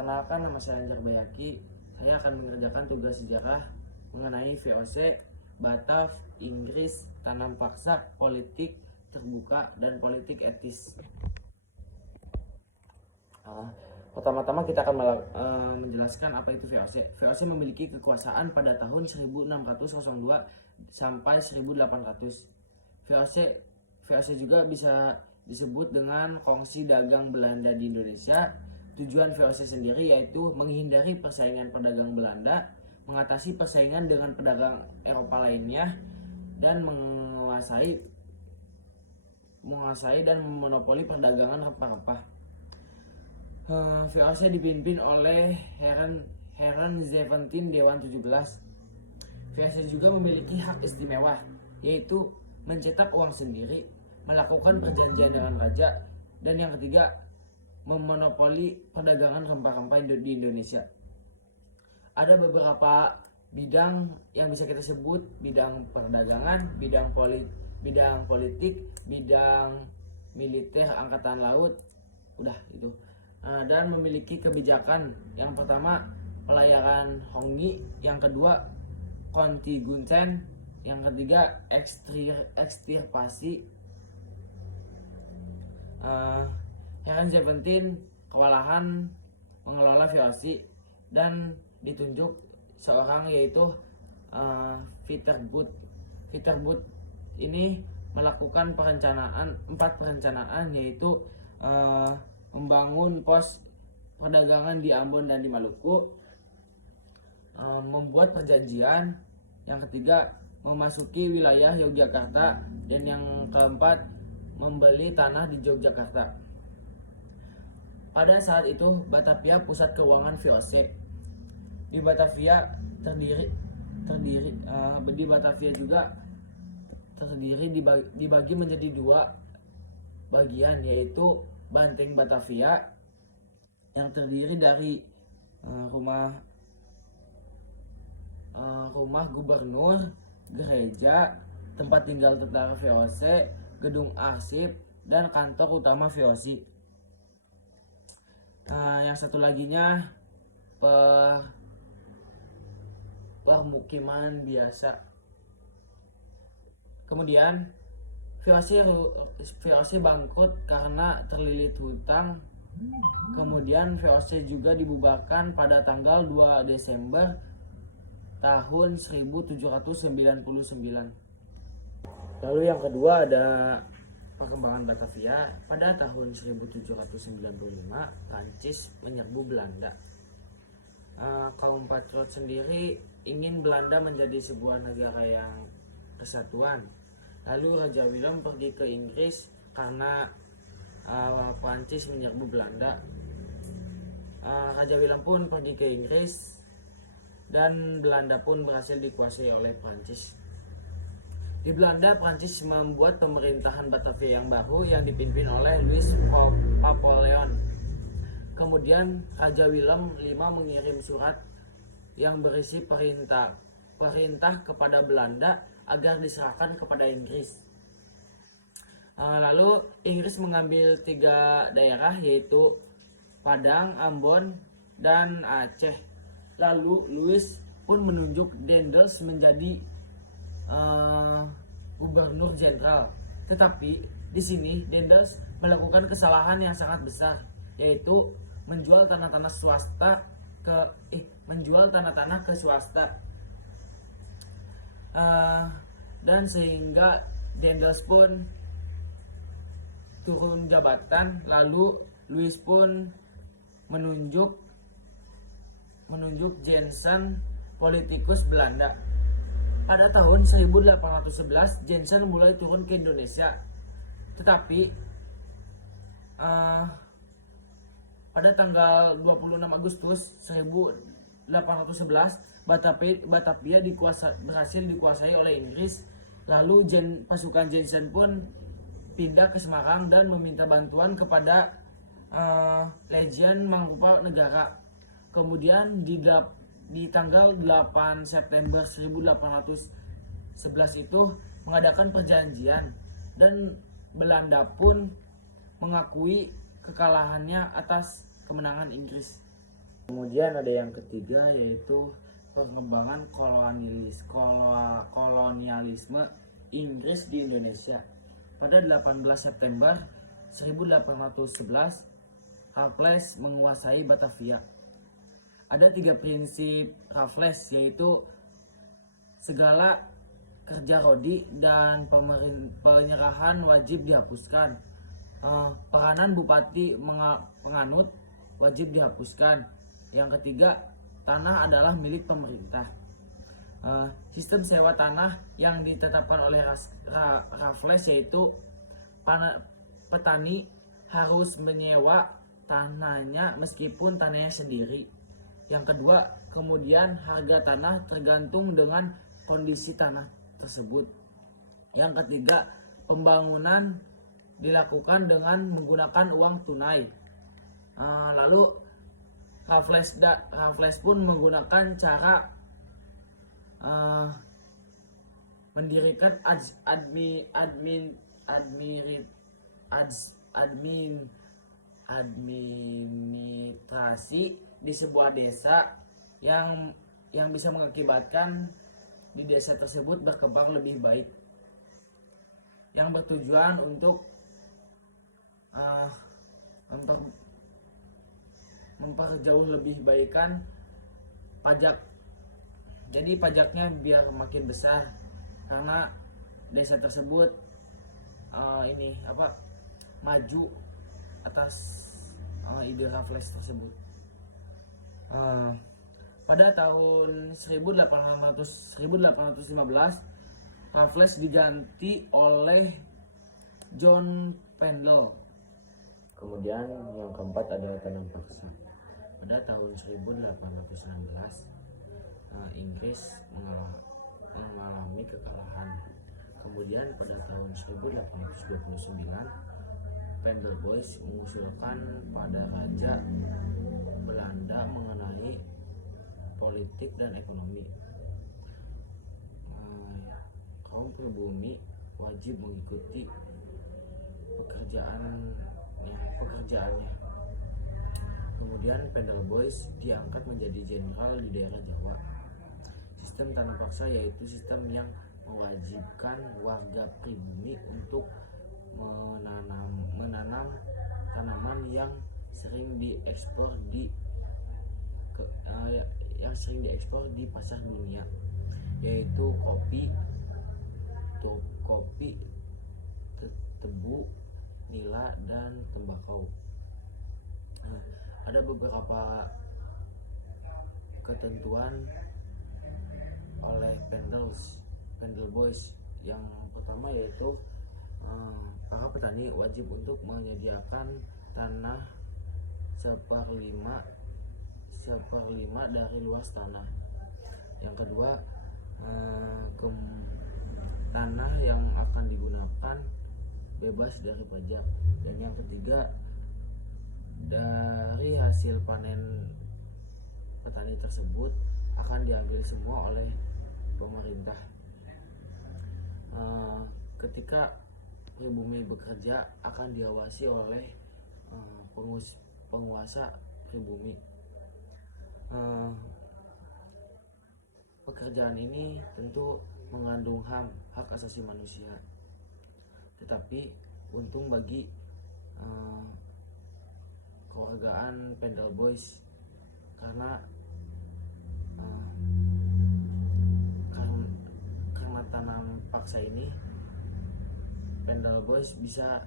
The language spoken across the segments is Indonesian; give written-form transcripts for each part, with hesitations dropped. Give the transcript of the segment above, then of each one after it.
Perkenalkan, nama saya Anjar Bayaki. Saya akan mengerjakan tugas sejarah mengenai VOC, Batav, Inggris, tanam paksa, politik terbuka, dan politik etis. Pertama-tama kita akan menjelaskan apa itu VOC. VOC memiliki kekuasaan pada tahun 1602 sampai 1800. VOC juga bisa disebut dengan kongsi dagang Belanda di Indonesia. Tujuan VOC sendiri yaitu menghindari persaingan pedagang Belanda, mengatasi persaingan dengan pedagang Eropa lainnya, dan menguasai dan memonopoli perdagangan rempah-rempah. VOC dipimpin oleh Heren 17 Dewan 17. VOC juga memiliki hak istimewa, yaitu mencetak uang sendiri, melakukan perjanjian dengan raja, dan yang ketiga, memonopoli perdagangan rempah-rempah di Indonesia. Ada beberapa bidang yang bisa kita sebut: bidang perdagangan, bidang politik, bidang militer, angkatan laut, udah itu. Dan memiliki kebijakan. Yang pertama, pelayaran Hongni, yang kedua Kontingenten, yang ketiga ekstirpasi. Heren 17 kewalahan mengelola VOC dan ditunjuk seorang, yaitu Viterbut. Viterbut ini melakukan empat perencanaan, yaitu membangun pos perdagangan di Ambon dan di Maluku, membuat perjanjian, yang ketiga memasuki wilayah Yogyakarta, dan yang keempat membeli tanah di Yogyakarta. Pada saat itu Batavia pusat keuangan VOC. Di Batavia dibagi menjadi dua bagian, yaitu Banteng Batavia yang terdiri dari rumah gubernur, gereja, tempat tinggal tentara VOC, gedung arsip, dan kantor utama VOC. Yang satu laginya permukiman biasa. Kemudian VOC bangkrut karena terlilit hutang. Kemudian VOC juga dibubarkan pada tanggal 2 Desember tahun 1799. Lalu yang kedua ada perkembangan Batavia. Pada tahun 1795 Prancis menyerbu Belanda. Kaum patriot sendiri ingin Belanda menjadi sebuah negara yang kesatuan. Lalu Raja Willem pergi ke Inggris karena Prancis menyerbu Belanda. Raja Willem pun pergi ke Inggris dan Belanda pun berhasil dikuasai oleh Prancis. Di Belanda, Prancis membuat pemerintahan Batavia yang baru yang dipimpin oleh Louis Napoleon. Kemudian Raja Willem V mengirim surat yang berisi perintah kepada Belanda agar diserahkan kepada Inggris. Lalu Inggris mengambil 3 daerah, yaitu Padang, Ambon, dan Aceh. Lalu Louis pun menunjuk Daendels menjadi gubernur jenderal. Tetapi di sini Daendels melakukan kesalahan yang sangat besar, yaitu menjual tanah-tanah ke swasta. Dan sehingga Daendels pun turun jabatan. Lalu Louis pun menunjuk Jensen, politikus Belanda. Pada tahun 1811 Jensen mulai turun ke Indonesia. Tetapi pada tanggal 26 Agustus 1811 Batavia berhasil dikuasai oleh Inggris. Lalu pasukan Jensen pun pindah ke Semarang dan meminta bantuan kepada Legion Mangkuba Negara. Kemudian di tanggal 8 September 1811 itu mengadakan perjanjian, dan Belanda pun mengakui kekalahannya atas kemenangan Inggris. Kemudian ada yang ketiga yaitu pengembangan kolonialisme Inggris di Indonesia. Pada 18 September 1811, Raffles menguasai Batavia. Ada 3 prinsip Raffles, yaitu segala kerja rodi dan penyerahan wajib dihapuskan. Peranan bupati penganut wajib dihapuskan. Yang ketiga, tanah adalah milik pemerintah. Sistem sewa tanah yang ditetapkan oleh Raffles yaitu petani harus menyewa tanahnya meskipun tanahnya sendiri. Yang kedua, kemudian harga tanah tergantung dengan kondisi tanah tersebut. Yang ketiga, pembangunan dilakukan dengan menggunakan uang tunai. Lalu Raffles pun menggunakan cara mendirikan administrasi di sebuah desa yang bisa mengakibatkan di desa tersebut berkembang lebih baik, yang bertujuan untuk memperjauh lebih baikan pajak. Jadi pajaknya biar makin besar karena desa tersebut maju atas ide Raffles tersebut. Pada tahun 1815 Raffles diganti oleh John Pendle. Kemudian yang keempat adalah tanam paksa. Pada tahun 1816 Inggris mengalami kekalahan. Kemudian pada tahun 1829 Pendle Boys mengusulkan pada Raja Belanda mengenai politik dan ekonomi. Kaum pribumi wajib mengikuti pekerjaannya. Kemudian Pendle Boys diangkat menjadi jenderal di daerah Jawa. Sistem tanam paksa yaitu sistem yang mewajibkan warga pribumi untuk menanam tanaman yang sering diekspor di pasar dunia, yaitu kopi, tebu, nila, dan tembakau. Ada beberapa ketentuan oleh Pendle Boys. Yang pertama yaitu para petani wajib untuk menyediakan tanah seperlima dari luas tanah. Yang kedua, tanah yang akan digunakan bebas dari pajak. Dan yang ketiga, dari hasil panen petani tersebut akan diambil semua oleh pemerintah. Ketika pribumi bekerja akan diawasi oleh penguasa pribumi. Pekerjaan ini tentu mengandung hak asasi manusia, tetapi untung bagi kewargaan Pendle Boys karena tanam paksa ini Pendle Boys bisa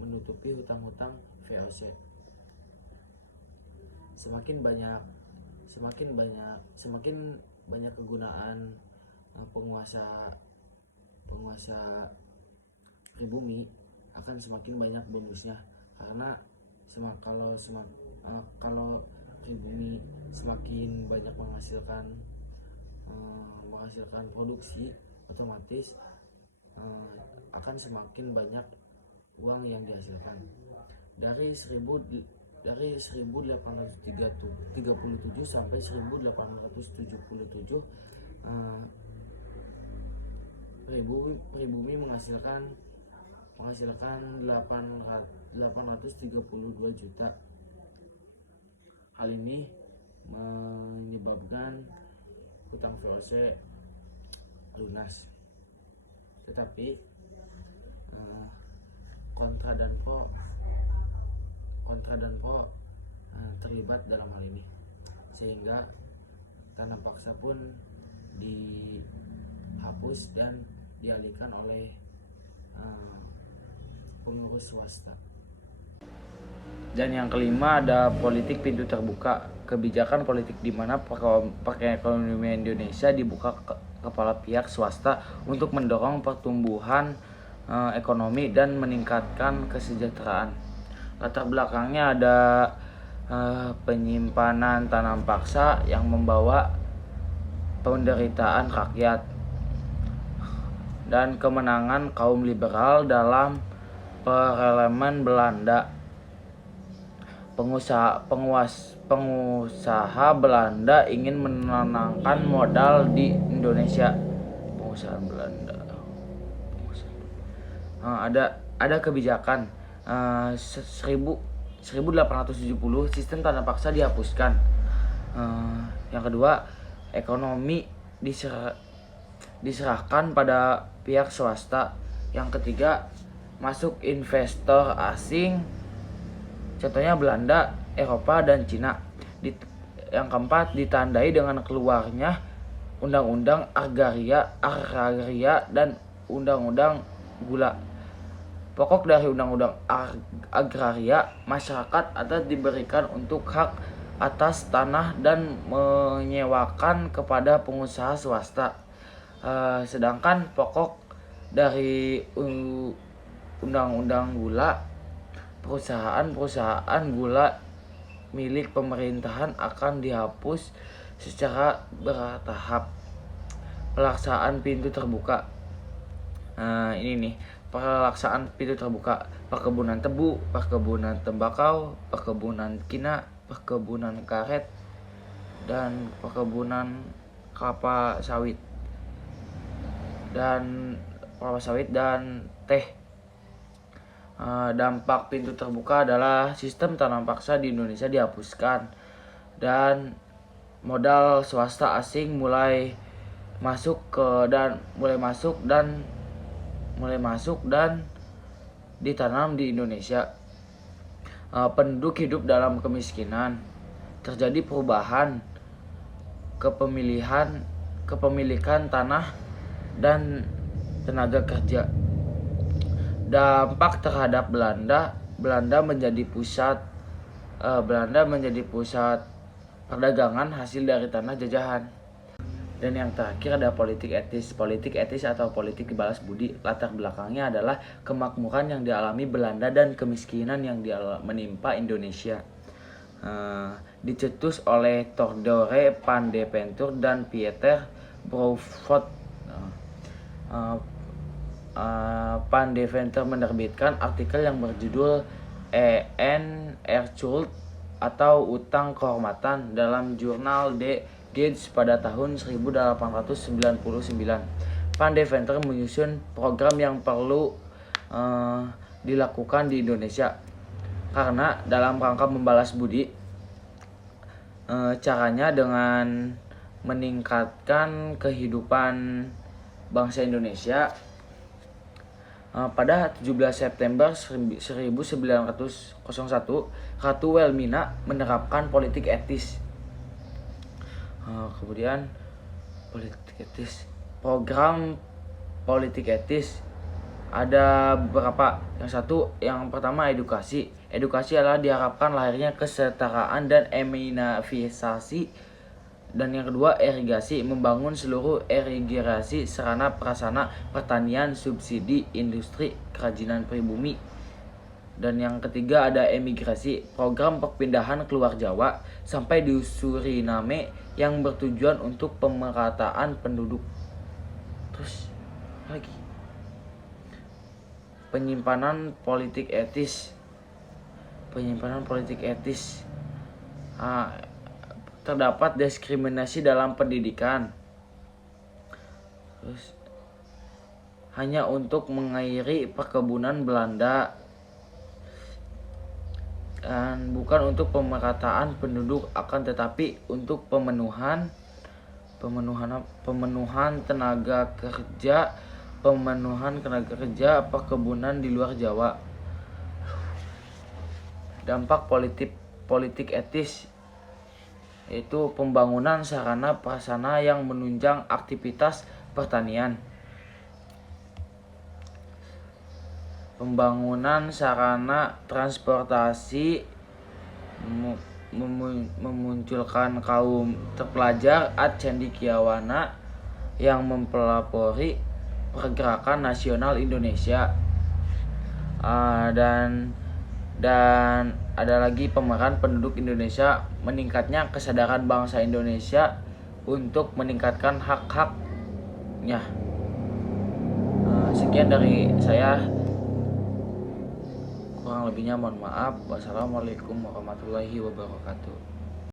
menutupi hutang-hutang VOC. Semakin banyak kegunaan penguasa pribumi akan semakin banyak bonusnya, karena kalau pribumi semakin banyak menghasilkan produksi, otomatis akan semakin banyak uang yang dihasilkan. Dari 1837 sampai 1877 pribumi menghasilkan 832 juta Hal ini menyebabkan hutang VOC lunas. Tetapi kontra dan pro terlibat dalam hal ini, sehingga tanah paksa pun dihapus dan dialihkan oleh pengurus swasta. Dan yang kelima ada politik pintu terbuka, kebijakan politik di mana perekonomian Indonesia dibuka kepala pihak swasta untuk mendorong pertumbuhan ekonomi dan meningkatkan kesejahteraan. Latar belakangnya ada penyimpanan tanah paksa yang membawa penderitaan rakyat dan kemenangan kaum liberal dalam perelemen Belanda. Pengusaha Belanda ingin menanamkan modal di Indonesia. Pengusaha Belanda. Ada kebijakan 1870 sistem tanah paksa dihapuskan. Yang kedua, ekonomi diserahkan pada pihak swasta. Yang ketiga, masuk investor asing, contohnya Belanda, Eropa, dan Cina. Yang keempat, ditandai dengan keluarnya undang-undang agraria dan undang-undang gula. Pokok dari undang-undang agraria, masyarakat adat diberikan untuk hak atas tanah dan menyewakan kepada pengusaha swasta. Sedangkan pokok dari undang-undang gula, perusahaan gula milik pemerintahan akan dihapus secara bertahap. Pelaksanaan pintu terbuka. Ini nih, pelaksanaan pintu terbuka: perkebunan tebu, perkebunan tembakau, perkebunan kina, perkebunan karet, dan perkebunan kelapa sawit dan teh. Dampak pintu terbuka adalah sistem tanah paksa di Indonesia dihapuskan dan modal swasta asing mulai masuk dan ditanam di Indonesia. Penduduk hidup dalam kemiskinan. Terjadi perubahan kepemilikan tanah dan tenaga kerja. Dampak terhadap Belanda menjadi pusat perdagangan hasil dari tanah jajahan. Dan yang terakhir ada politik etis. Politik etis atau politik balas budi. Latar belakangnya adalah kemakmuran yang dialami Belanda dan kemiskinan yang menimpa Indonesia. Dicetus oleh Theodore van Deventer dan Pieter Brouwert. Van Deventer menerbitkan artikel yang berjudul En Erfurt atau Utang Kehormatan dalam jurnal De Gauche pada tahun 1899. Van Deventer menyusun program yang perlu dilakukan di Indonesia karena dalam rangka membalas budi. Caranya dengan meningkatkan kehidupan bangsa Indonesia. Pada 17 September 1901, Ratu Wilhelmina menerapkan politik etis. Kemudian politik etis. Program politik etis ada beberapa. Yang pertama edukasi. Edukasi adalah diharapkan lahirnya kesetaraan dan emansipasi. Dan yang kedua irigasi, membangun seluruh irigasi sarana prasarana pertanian, subsidi industri, kerajinan pribumi. Dan yang ketiga ada emigrasi, program perpindahan keluar Jawa sampai di Suriname yang bertujuan untuk pemerataan penduduk. Terus lagi penyimpanan politik etis. Terdapat diskriminasi dalam pendidikan. Terus hanya untuk mengairi perkebunan Belanda. dan bukan untuk pemerataan penduduk, akan tetapi untuk pemenuhan tenaga kerja perkebunan di luar Jawa. Dampak politik etis yaitu pembangunan sarana prasarana yang menunjang aktivitas pertanian. Pembangunan sarana transportasi memunculkan kaum terpelajar cendekiawana yang mempelopori pergerakan nasional Indonesia. Dan ada lagi pemeran penduduk Indonesia, meningkatnya kesadaran bangsa Indonesia untuk meningkatkan hak-haknya. Sekian dari saya, kurang lebihnya mohon maaf. Wassalamualaikum warahmatullahi wabarakatuh.